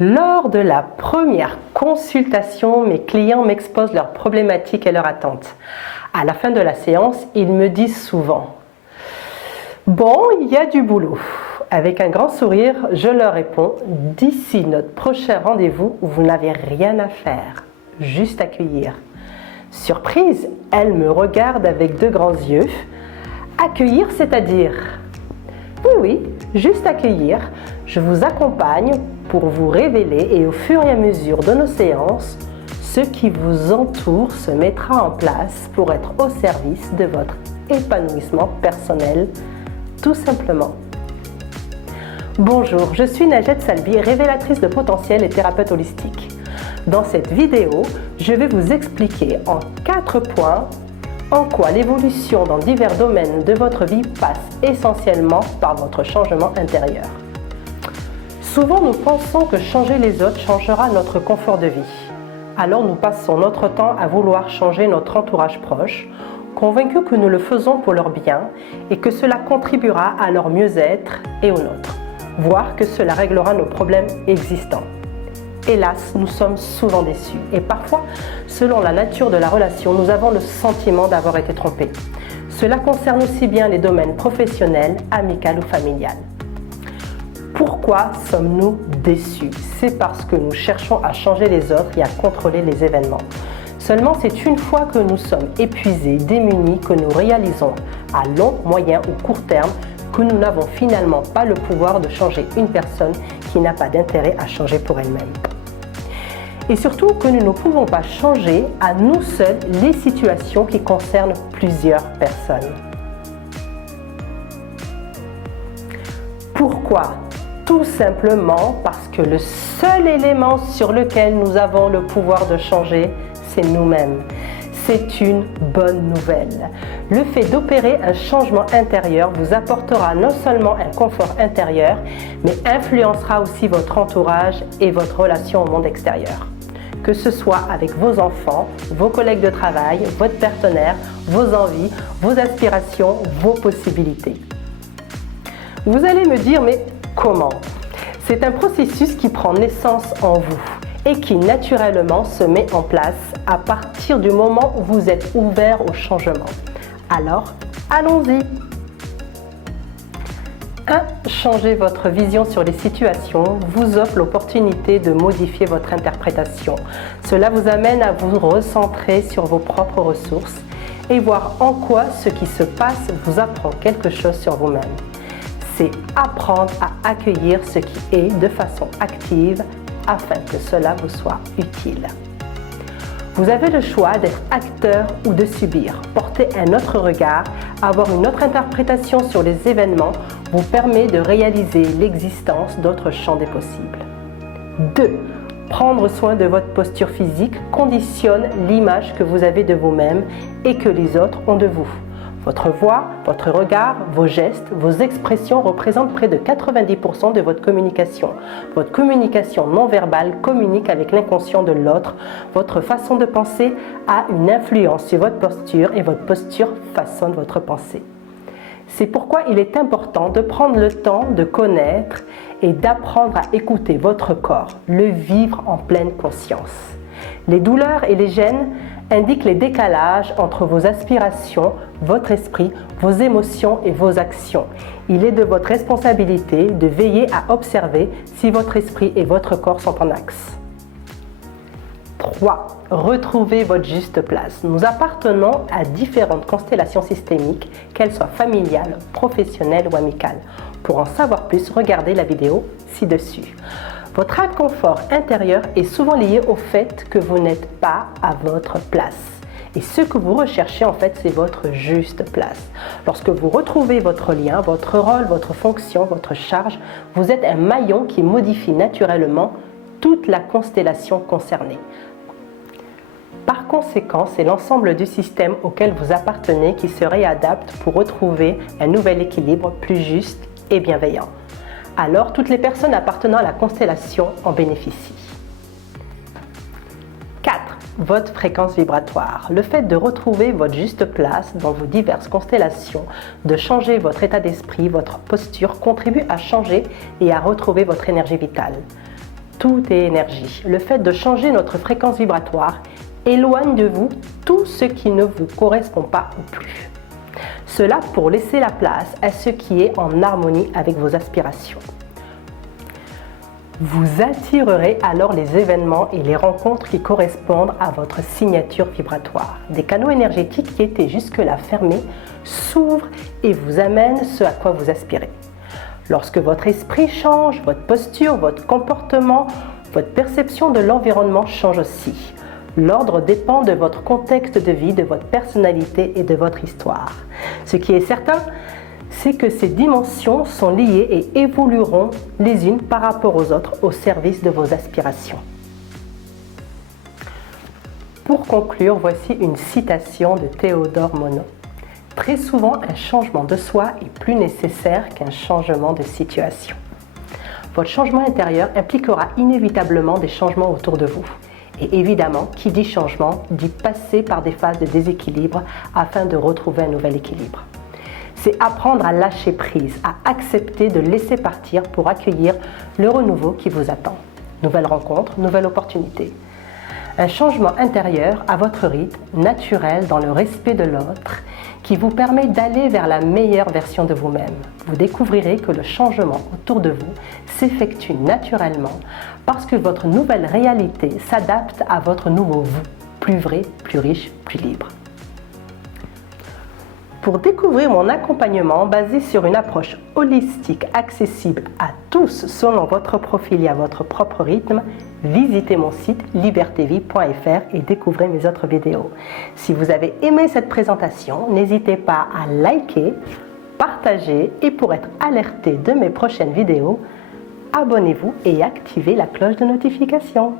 Lors de la première consultation, mes clients m'exposent leurs problématiques et leurs attentes. À la fin de la séance, ils me disent souvent « Bon, il y a du boulot ». Avec un grand sourire, je leur réponds « D'ici notre prochain rendez-vous, vous n'avez rien à faire, juste accueillir ». Surprise, elles me regardent avec de grands yeux. Accueillir, c'est-à-dire ? Oui, juste accueillir. Je vous accompagne pour vous révéler et au fur et à mesure de nos séances, ce qui vous entoure se mettra en place pour être au service de votre épanouissement personnel, tout simplement. Bonjour, je suis Najed Salbi, révélatrice de potentiel et thérapeute holistique. Dans cette vidéo, je vais vous expliquer en 4 points en quoi l'évolution dans divers domaines de votre vie passe essentiellement par votre changement intérieur. Souvent, nous pensons que changer les autres changera notre confort de vie. Alors nous passons notre temps à vouloir changer notre entourage proche, convaincus que nous le faisons pour leur bien et que cela contribuera à leur mieux-être et au nôtre, voire que cela réglera nos problèmes existants. Hélas, nous sommes souvent déçus et parfois, selon la nature de la relation, nous avons le sentiment d'avoir été trompés. Cela concerne aussi bien les domaines professionnels, amicaux ou familial. Pourquoi sommes-nous déçus ? C'est parce que nous cherchons à changer les autres et à contrôler les événements. Seulement, c'est une fois que nous sommes épuisés, démunis, que nous réalisons à long, moyen ou court terme que nous n'avons finalement pas le pouvoir de changer une personne qui n'a pas d'intérêt à changer pour elle-même. Et surtout que nous ne pouvons pas changer à nous seuls les situations qui concernent plusieurs personnes. Pourquoi ? Tout simplement parce que le seul élément sur lequel nous avons le pouvoir de changer, c'est nous-mêmes. C'est une bonne nouvelle. Le fait d'opérer un changement intérieur vous apportera non seulement un confort intérieur, mais influencera aussi votre entourage et votre relation au monde extérieur. Que ce soit avec vos enfants, vos collègues de travail, votre partenaire, vos envies, vos aspirations, vos possibilités. Vous allez me dire, mais comment ? C'est un processus qui prend naissance en vous et qui naturellement se met en place à partir du moment où vous êtes ouvert au changement. Alors, allons-y. 1. Changer votre vision sur les situations vous offre l'opportunité de modifier votre interprétation. Cela vous amène à vous recentrer sur vos propres ressources et voir en quoi ce qui se passe vous apprend quelque chose sur vous-même. C'est apprendre à accueillir ce qui est de façon active afin que cela vous soit utile. Vous avez le choix d'être acteur ou de subir. Porter un autre regard, avoir une autre interprétation sur les événements vous permet de réaliser l'existence d'autres champs des possibles. 2. Prendre soin de votre posture physique conditionne l'image que vous avez de vous-même et que les autres ont de vous. Votre voix, votre regard, vos gestes, vos expressions représentent près de 90% de votre communication. Votre communication non verbale communique avec l'inconscient de l'autre. Votre façon de penser a une influence sur votre posture et votre posture façonne votre pensée. C'est pourquoi il est important de prendre le temps de connaître et d'apprendre à écouter votre corps, le vivre en pleine conscience. Les douleurs et les gênes indiquent les décalages entre vos aspirations, votre esprit, vos émotions et vos actions. Il est de votre responsabilité de veiller à observer si votre esprit et votre corps sont en axe. 3. Retrouvez votre juste place. Nous appartenons à différentes constellations systémiques, qu'elles soient familiales, professionnelles ou amicales. Pour en savoir plus, regardez la vidéo ci-dessus. Votre inconfort intérieur est souvent lié au fait que vous n'êtes pas à votre place. Et ce que vous recherchez en fait, c'est votre juste place. Lorsque vous retrouvez votre lien, votre rôle, votre fonction, votre charge, vous êtes un maillon qui modifie naturellement toute la constellation concernée. Par conséquent, c'est l'ensemble du système auquel vous appartenez qui se réadapte pour retrouver un nouvel équilibre plus juste et bienveillant. Alors, toutes les personnes appartenant à la constellation en bénéficient. 4. Votre fréquence vibratoire. Le fait de retrouver votre juste place dans vos diverses constellations, de changer votre état d'esprit, votre posture, contribue à changer et à retrouver votre énergie vitale. Tout est énergie. Le fait de changer notre fréquence vibratoire éloigne de vous tout ce qui ne vous correspond pas ou plus. Cela pour laisser la place à ce qui est en harmonie avec vos aspirations. Vous attirerez alors les événements et les rencontres qui correspondent à votre signature vibratoire. Des canaux énergétiques qui étaient jusque-là fermés s'ouvrent et vous amènent ce à quoi vous aspirez. Lorsque votre esprit change, votre posture, votre comportement, votre perception de l'environnement change aussi. L'ordre dépend de votre contexte de vie, de votre personnalité et de votre histoire. Ce qui est certain, c'est que ces dimensions sont liées et évolueront les unes par rapport aux autres au service de vos aspirations. Pour conclure, voici une citation de Théodore Monod. Très souvent, un changement de soi est plus nécessaire qu'un changement de situation. Votre changement intérieur impliquera inévitablement des changements autour de vous. Et évidemment, qui dit changement, dit passer par des phases de déséquilibre afin de retrouver un nouvel équilibre. C'est apprendre à lâcher prise, à accepter de laisser partir pour accueillir le renouveau qui vous attend. Nouvelle rencontre, nouvelle opportunité. Un changement intérieur à votre rythme, naturel, dans le respect de l'autre, qui vous permet d'aller vers la meilleure version de vous-même. Vous découvrirez que le changement autour de vous s'effectue naturellement parce que votre nouvelle réalité s'adapte à votre nouveau vous, plus vrai, plus riche, plus libre. Pour découvrir mon accompagnement basé sur une approche holistique accessible à tous selon votre profil et à votre propre rythme, visitez mon site libertévie.fr et découvrez mes autres vidéos. Si vous avez aimé cette présentation, n'hésitez pas à liker, partager et pour être alerté de mes prochaines vidéos, abonnez-vous et activez la cloche de notification.